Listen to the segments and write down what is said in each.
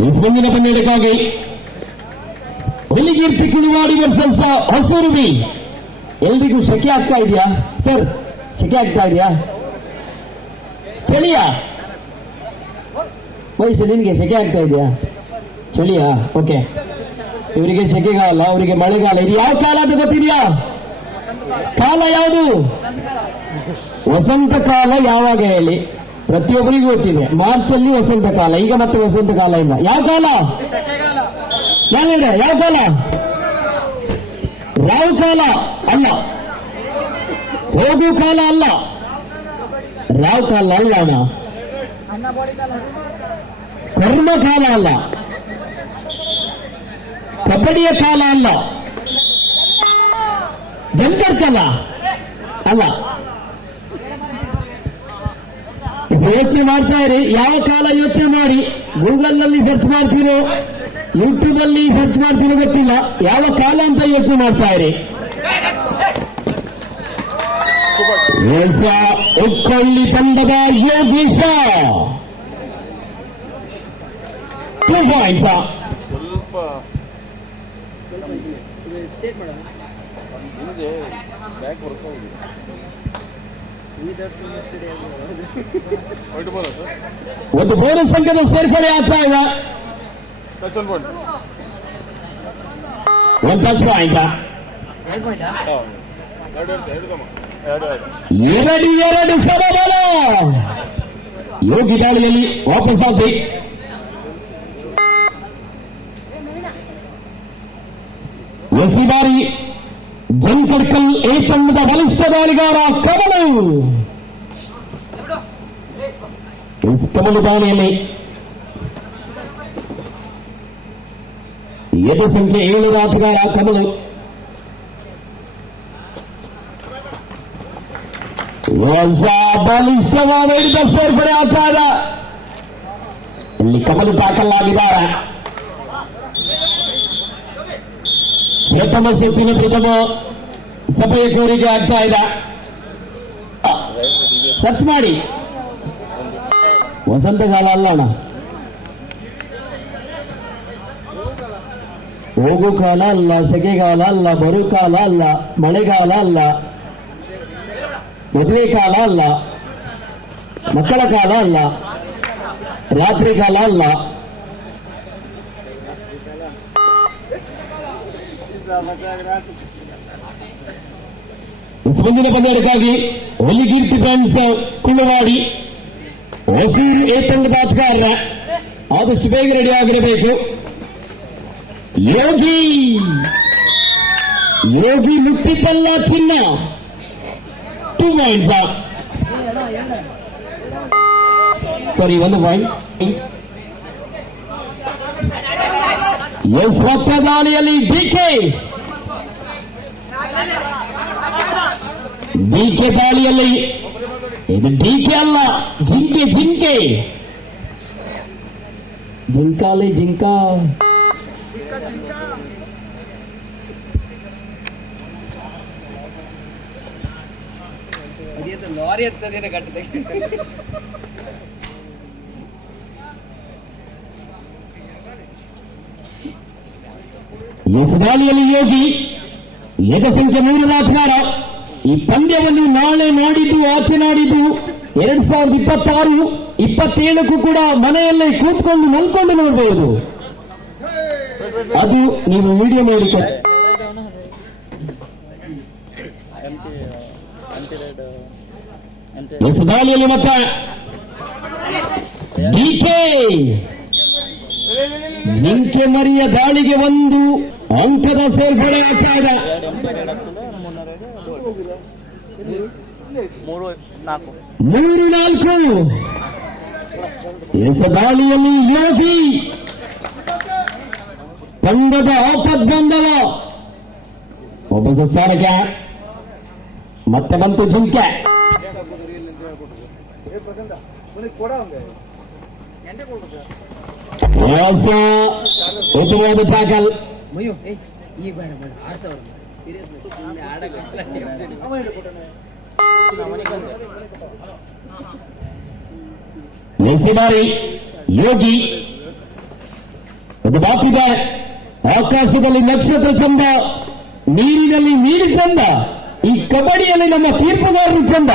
ಮುಂದಿನ ಪಂದ್ಯಕ್ಕಾಗಿ ಹುಲಿಗೀರ್ತಿ ಕುಣಿವಾಡಿ ವರ್ಸಸ್ ಹೊಸೂರುವಿ. ಎಲ್ರಿಗೂ ಶೆಕೆ ಆಗ್ತಾ ಇದೆಯಾ ಸರ್? ಶೆಕೆ ಆಗ್ತಾ ಇದೆಯಾ? ಚಳಿಯಾ ವಯಸ್ಸು? ನಿನ್ಗೆ ಶೆಕೆ ಆಗ್ತಾ ಇದೆಯಾ? ಚಳಿಯಾ? ಓಕೆ. ಇವರಿಗೆ ಶೆಕೆಗಾಲ, ಅವರಿಗೆ ಮಳೆಗಾಲ. ಇದು ಯಾವ ಕಾಲ ಅಂತ ಗೊತ್ತಿದೆಯಾ? ಕಾಲ ಯಾವುದು? ವಸಂತ ಕಾಲ. ಯಾವಾಗ ಹೇಳಿ? ಪ್ರತಿಯೊಬ್ಬರಿಗೂ ಗೊತ್ತಿದೆ. ಮಾರ್ಚ್ ಅಲ್ಲಿ ವಸಂತ ಕಾಲ, ಈಗ ಮತ್ತೆ ವಸಂತ ಕಾಲ ಇಲ್ಲ. ಯಾವ ಕಾಲ? ನಾನು ಹೇಳ ಯಾವ ಕಾಲ? ರಾವು ಕಾಲ ಅಲ್ಲ, ಹೋಗು ಕಾಲ ಅಲ್ಲ, ರಾವು ಕಾಲ ಅಲ್ಲ, ಕರ್ಮ ಕಾಲ ಅಲ್ಲ, ಕಬಡ್ಡಿಯ ಕಾಲ ಅಲ್ಲ, ಜಂಕರ್ ಕಾಲ ಅಲ್ಲ. ಯೋಚನೆ ಮಾಡ್ತಾ ಇರಿ. ಯಾವ ಕಾಲ ಯೋಚನೆ ಮಾಡಿ. ಗೂಗಲ್ ನಲ್ಲಿ ಸರ್ಚ್ ಮಾಡ್ತೀರೋ, ಯೂಟ್ಯೂಬ್ ಅಲ್ಲಿ ಸರ್ಚ್ ಮಾಡ್ತೀರೋ ಗೊತ್ತಿಲ್ಲ. ಯಾವ ಕಾಲ ಅಂತ ಯೋಚನೆ ಮಾಡ್ತಾ ಇರಿ. ಉಕ್ಕೊಳ್ಳಿ ತಂಡದ ಯೋಗೀಶ 2 ಪಾಯಿಂಟ್ಸ್. ಒಂದು ಬೋನಸ್ ಸಂಖ್ಯೆದ ಸೇರ್ಪಡೆ ಆಗ್ತಾ ಇದೆ. ಒಂದು ಟಚ್ ಪಾಯಿಂಟ್. 2 ಸರಬಲ. ಯೋಗಿ ದಾಳಿಯಲ್ಲಿ ವಾಪಸ್ ಆಗಿ ಎಸಿ ಬಾರಿ ಜಂಕಡ್ಕಲ್ ಎ ತಂಡದ ಬಲಿಷ್ಠ ದಾಳಿಗಾರ ಕಮಲು. ಕಮಲು ದಾಳಿಯಲ್ಲಿ ಎದೆ ಸಂಖ್ಯೆ 7 ಆಟಗಾರ ಕಮಲು. ಬಲಿಷ್ಠವಾದ ಹಿಡಿದ ಸೇರ್ಪಡೆ ಆಗ್ತಾರ. ಇಲ್ಲಿ ಕಮಲು ಟ್ಯಾಕಲ್ ಆಗಿದ್ದಾರೆ. ಪ್ರಥಮ ಸುತ್ತಿನ ಪ್ರಥಮ ಸಭೆಯ ಕೋರಿಕೆ ಆಗ್ತಾ ಇದೆ. ಸರ್ಚ್ ಮಾಡಿ. ವಸಂತಕಾಲ ಅಲ್ಲಣ್ಣ, ಹೋಗು ಕಾಲ ಅಲ್ಲ, ಸೆಕೆಗಾಲ ಅಲ್ಲ, ಬರುಕಾಲ ಅಲ್ಲ, ಮಳೆಗಾಲ ಅಲ್ಲ, ಮದುವೆ ಕಾಲ ಅಲ್ಲ, ಮಕ್ಕಳ ಕಾಲ ಅಲ್ಲ, ರಾತ್ರಿ ಕಾಲ ಅಲ್ಲ. ಮುಂದಿನ ಪಂದ್ಯಕ್ಕಾಗಿ ಹುಲಿಗೀರ್ತಿ ಫ್ರೆಂಡ್ಸ್ ಕುಳ್ಳವಾಡಿ ಹೊಸೂರು ಎ ತಂಡದ ಆಟಗಾರರ ಆದಷ್ಟು ಬೇಗ ರೆಡಿ ಆಗಿರಬೇಕು. ಯೋಗಿ ಮುಟ್ಟಿದ್ದಲ್ಲ ಚಿನ್ನ. 2 ಪಾಯಿಂಟ್ಸ್. ಸಾರಿ, 1 ಪಾಯಿಂಟ್. ಎಸ್ ರಕ್ತ ದಾಳಿಯಲ್ಲಿ ಡಿಕೆ ದಾಳಿಯಲ್ಲಿ. ಇದು ಡಿಕೆ ಅಲ್ಲ, ಜಿಂಕೆ ಜಿಂಕಾಲೆ ಜಿಂಕ. ಲಾರಿ ಎತ್ತದೆ ಕಟ್ಟದೆ. ಎಸ್ ದಾಳಿಯಲ್ಲಿ ಯೋಗಿ ಎದ ಸಂಖ್ಯೆ 3 ಆಟಗಾರ. ಈ ಪಂದ್ಯವನ್ನು ನಾಳೆ ನಾಡಿದ್ದು ಆಚೆ ನಾಡಿದ್ದು 2026, 27ಕ್ಕೂ ಕೂಡ ಮನೆಯಲ್ಲೇ ಕೂತ್ಕೊಂಡು ಮಲ್ಕೊಂಡು ನೋಡಬಹುದು. ಅದು ನೀವು ವಿಡಿಯೋ ಮಾಡಿಕೊಳ್ಳಿ. ಎಸ್ ದಾಳಿಯಲ್ಲಿ ಮತ್ತೆ ಡಿಕೆ ಜಿಂಕೆ ಮರಿಯ ದಾಳಿಗೆ 1 ಅಂಕದ ಸೇರ್ಪಡೆ ಆಗ್ತಾ ಇದೆ. 3-4. ಎಸ್ ದಾಳಿಯಲ್ಲಿ ಯೋಗಿ ತಂಡದ ಆಪದ್ಬಂಧವ ವಾಪಸ್ ಸ್ಥಾನಕ್ಕೆ ಮತ್ತೆ ಬಂತು ಜಿಂಕೆ. ಉತ್ತಮವಾದ ಟ್ಯಾಕಲ್. ನೆಸಿ ಬಾರಿ ಯೋಗಿ ಒಂದು ಮಾತಿದೆ, ಆಕಾಶದಲ್ಲಿ ನಕ್ಷತ್ರ ಚಂದ, ನೀರಿನಲ್ಲಿ ನೀರು ಚಂದ, ಈ ಕಬಡ್ಡಿಯಲ್ಲಿ ನಮ್ಮ ತೀರ್ಪುಗಾರರು ಚಂದ.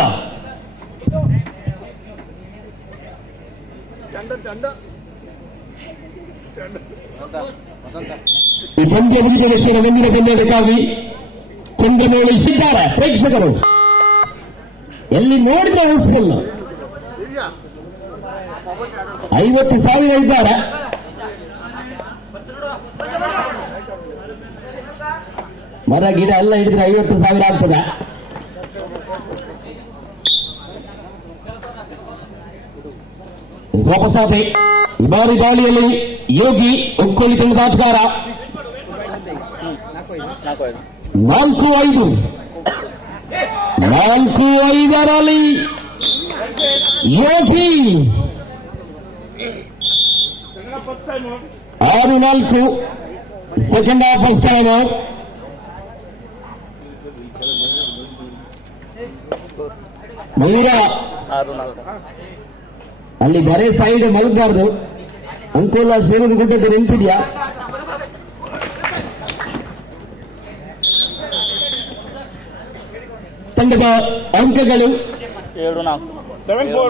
ಈ ಪಂದ್ಯ ಮುಗಿದ ತಕ್ಷಣ ಮುಂದಿನ ಪಂದ್ಯಕ್ಕಾಗಿ ಚಂದ್ರಮೌಳಿಸಿದ್ದಾರೆ ಪ್ರೇಕ್ಷಕರು. ಎಲ್ಲಿ ನೋಡಿದ್ರೆ ಹೌಸ್ಫುಲ್. 50,000 ಇದ್ದಾರೆ. ಮರ ಗಿಡ ಎಲ್ಲ ಹಿಡಿದ್ರೆ 50,000 ಆಗ್ತದೆ. ವಾಪಸಾತಿ ಈ ಬಾರಿ ದಾಳಿಯಲ್ಲಿ ಯೋಗಿ ಉಕ್ಕೋಲಿ ತಂಡದ ಆಟಗಾರ 4-5. 4-5ರಲ್ಲಿ Yogi 6-4 second half first time. Mayura ಅಲ್ಲಿ ಬರೇ ಸೈಡ್ ಮಲಗಬಾರ್ದು. ಅಂಕೋಲ ಸೇರುವುದು ಗುಡ್ಡಕ್ಕೆ ನೆನಪಿದ್ಯಾ? ತಂಡದ ಅಂಕಗಳು 7-4.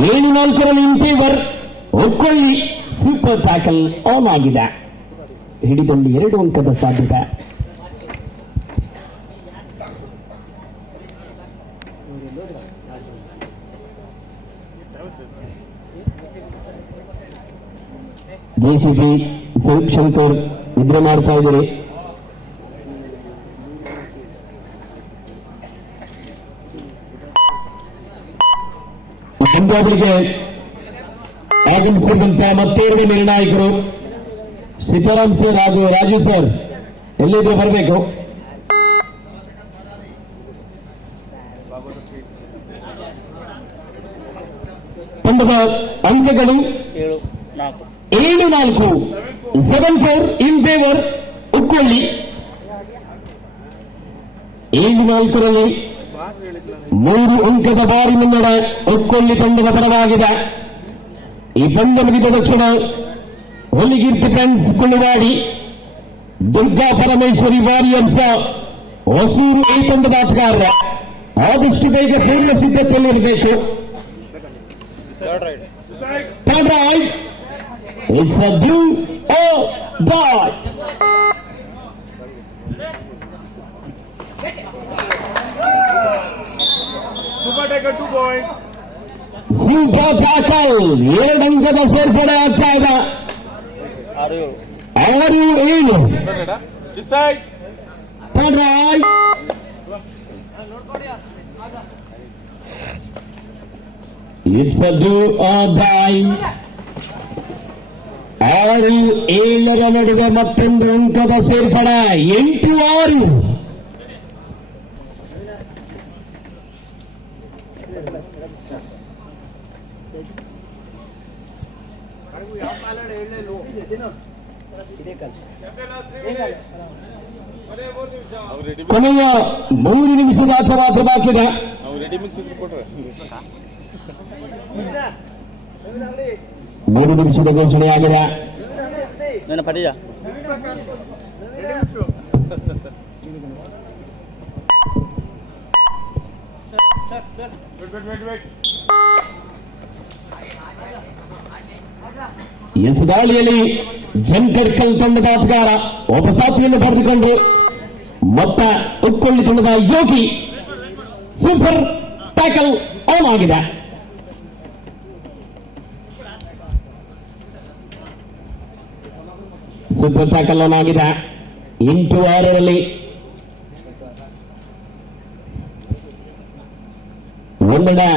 7-4ರಲ್ಲಿ ಇನ್ ಫೇವರ್ ಒಕ್ಕೊಳ್ಳಿ. ಸೂಪರ್ ಟ್ಯಾಕಲ್ ಆನ್ ಆಗಿದೆ. ಹಿಡಿದಲ್ಲಿ 2 ಅಂಕದ ಸಾಧ್ಯತೆ. ಜೆಸಿಬಿ ಶಿವಶಂಕರ್ ನಿದ್ರೆ ಮಾಡ್ತಾ ಇದ್ದಾರೆ. ಪಂದ್ಯಾವಳಿಗೆ ಆಗಮಿಸಿದಂತಹ ಮತ್ತೇರನೇ ನಿರ್ಣಾಯಕರು ಸೀತಾರಾಮ್ ಸರ್ ಹಾಗೂ ರಾಜು ಸರ್ ಎಲ್ಲಿದ್ರು ಬರಬೇಕು. ತಂಡದ ಅಂಕಗಳು 7-4. 7-4 ಇನ್ ಫೇವರ್ ಉಕ್ಕೊಳ್ಳಿ. 7-4ರಲ್ಲಿ 3 ಅಂಕದ ಭಾರಿ ಮುನ್ನಡ ಉಕ್ಕೊಳ್ಳಿ ತಂಡದ ಪರವಾಗಿದೆ. ಈ ಪಂದ್ಯ ಮುಗಿದ ತಕ್ಷಣ ಹೊಲಿಗಿರ್ತಿ ಫ್ರೆಂಡ್ಸ್ ಕುಣಿದಾಡಿ ದುರ್ಗಾ ಪರಮೇಶ್ವರಿ ವಾರಿಯರ್ಸ್ ಹೊಸೂರು ಈ ತಂಡದ ಆಟಗಾರರ ಆದಷ್ಟು ಬೇಗ ಪೂರ್ಣ ಸಿದ್ಧತೆಯಲ್ಲಿರಬೇಕು. It's a do or die. Super tackle 2 point. Super tackle 2 ಅಂಕದ ಸೇರ್ಪಡೆ ಆಗ್ತಾ ಇದೆ. 6-7. Decide. Right. It's a do or die. 6-7 ನಡುವೆ ಮತ್ತೊಂದು ಅಂಕದ ಸೇರ್ಪಡೆ. 8-6. ಕೊನೆಯ 3 ನಿಮಿಷದ ಆಟ ಮಾತ್ರ ಬಾಕಿ ಇದೆ. 3 ನಿಮಿಷದ ಘೋಷಣೆಯಾಗಿದೆ. ಎಸ್ ದಾಳಿಯಲ್ಲಿ ಜಂಕರ್ಕಲ್ ತಂಡದ ಆಟಗಾರ ವಾಪಸಾತಿಯನ್ನು ಪಡೆದುಕೊಂಡು ಮೊತ್ತ ಉಕ್ಕೊಳ್ಳಿ ತಂಡದ ಯೋಗಿ ಸೂಪರ್ ಟ್ಯಾಕಲ್ ಆನ್ ಆಗಿದೆ. ಸೂಪರ್ ಟ್ಯಾಕಲ್ ಆನ್ ಆಗಿದೆ. 8-6ರಲ್ಲಿ ಒಂದೆಡೆ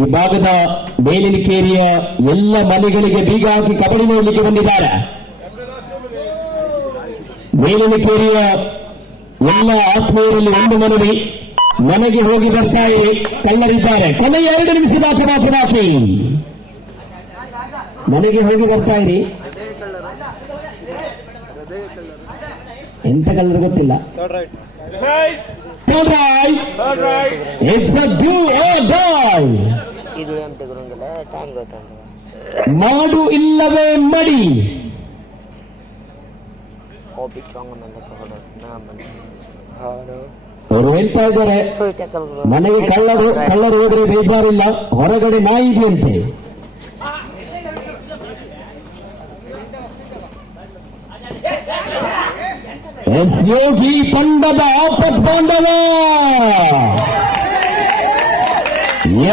ಈ ಭಾಗದ ಮೇಲಿನಿಕೇರಿಯ ಎಲ್ಲ ಮನೆಗಳಿಗೆ ಬೀಗ ಹಾಕಿ ಕಬಡ್ಡಿ ನೋಡಲಿಕ್ಕೆ ಬಂದಿದ್ದಾರೆ. ಮೇಲಿನಿಕೇರಿಯ ಎಲ್ಲ ಆತ್ಮೀಯರಲ್ಲಿ ಒಂದು ಮನವಿ, ಮನೆಗೆ ಹೋಗಿ ಬರ್ತಾ ಇರಿ, ಕಳ್ಳರಿದ್ದಾರೆ. ಕೊನೆಯ 2 ನಿಮಿಷದ ಆಟ ಮಾತ್ರ ಬಾಕಿ. ಮನೆಗೆ ಹೋಗಿ ಬರ್ತಾ ಇರಿ. ಎಂತ ಕಲರ್ ಗೊತ್ತಿಲ್ಲ. Decide. Third right. Third right. It's a do or die. ಇದು ಅಂತ ಗುರುಂಗಲ ಟೈಮ್ ಗೊತ್ತಂತ ಮಾಡು ಇಲ್ಲವೇ ಮಡಿ. ಓಪಿ ಚಾಂಗ್ ನನ್ನ ಕಹಡ ನಾ ಬಂದ ಹೌದು ಅವರು ಹೇಳ್ತಾ ಇದ್ದಾರೆ ಟೊಯ್ಟಕಲ್ ಮನೆಗೆ ಕಳ್ಳರು ಹೋದ್ರೆ ಬೇಜಾರಿಲ್ಲ, ಹೊರಗಡೆ ನಾಯಿ ಇದೆಯಂತೆ. ಎಸ್ ಯೋಗಿ ತಂಡದ ಆಪತ್ ಬಾಂಧವ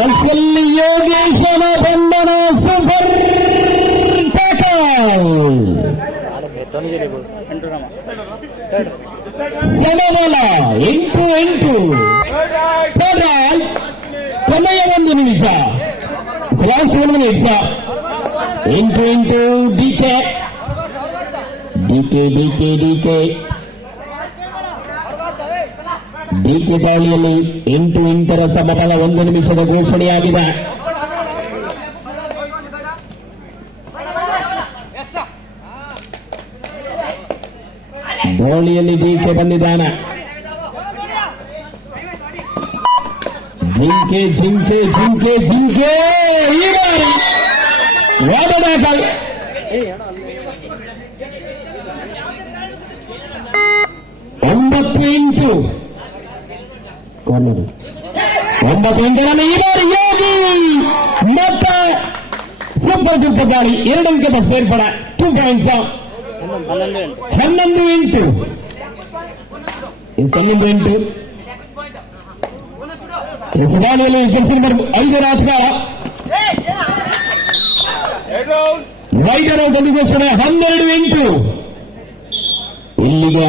ಎಸ್ ಎಲ್ಲಿ ಯೋಗೇಶ್ವರ ಬಂಧನ ಸೂಪರ್ ಟ್ಯಾಕಲ್. ಸಮಬಲ 8-8. Third right. ಕೊನೆಯ 1 ನಿಮಿಷ /1 minutes. 8-8. ಡಿಕೆ ದಾಳಿಯಲ್ಲಿ 8-8 ಸಮಬಲ 1 ನಿಮಿಷದ ಘೋಷಣೆಯಾಗಿದೆ. ದಾಳಿಯಲ್ಲಿ ಡಿಕೆ ಬಂದಿದ್ದಾನೆ. ಜಿಂಕೆ ಈ ಬಾರಿ ವಾದದಾಕಲ್. 9-8 ಕಾರ್ನರ್. 9-8 ಈ ಬಾರಿ ಯೋಗಿ ಮತ್ತೆ ಸೂಪರ್ ಡೂಪರ್ ದಾಳಿ. 2 ಅಂಕದ ಸೇರ್ಪಡೆ. 2 ಪಾಯಿಂಟ್ಸ್. 11-8. 11-8. ದಾಳಿಯಲ್ಲಿ ಜೆರ್ಸಿ ನಂಬರ್ 5 ಆಟಗಾರ Head round. ರೈಡರ್ ಔಟ್ ಘೋಷಣೆ. 12-8 ಇಲ್ಲಿಗೆ